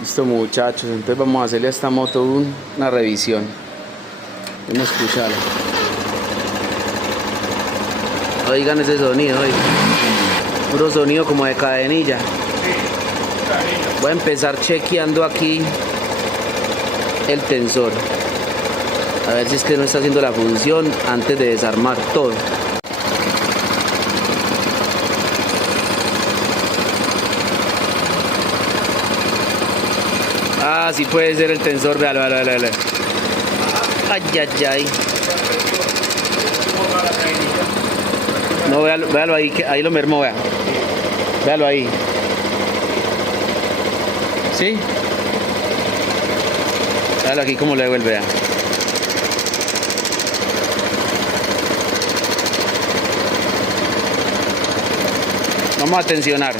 Listo, muchachos, entonces vamos a hacerle a esta moto una revisión. Vamos a escucharla. Oigan ese sonido, oigan. Puro sonido como de cadenilla. Voy a empezar chequeando aquí el tensor. A ver si es que no está haciendo la función antes de desarmar todo. Ah, sí puede ser el tensor, véalo, véalo, véalo, véalo. Ay, ay, ay. No, véalo, véalo ahí, que ahí lo mermó, vea. Véalo ahí. ¿Sí? Véalo aquí como le devuelve, vea. Vamos a tensionar.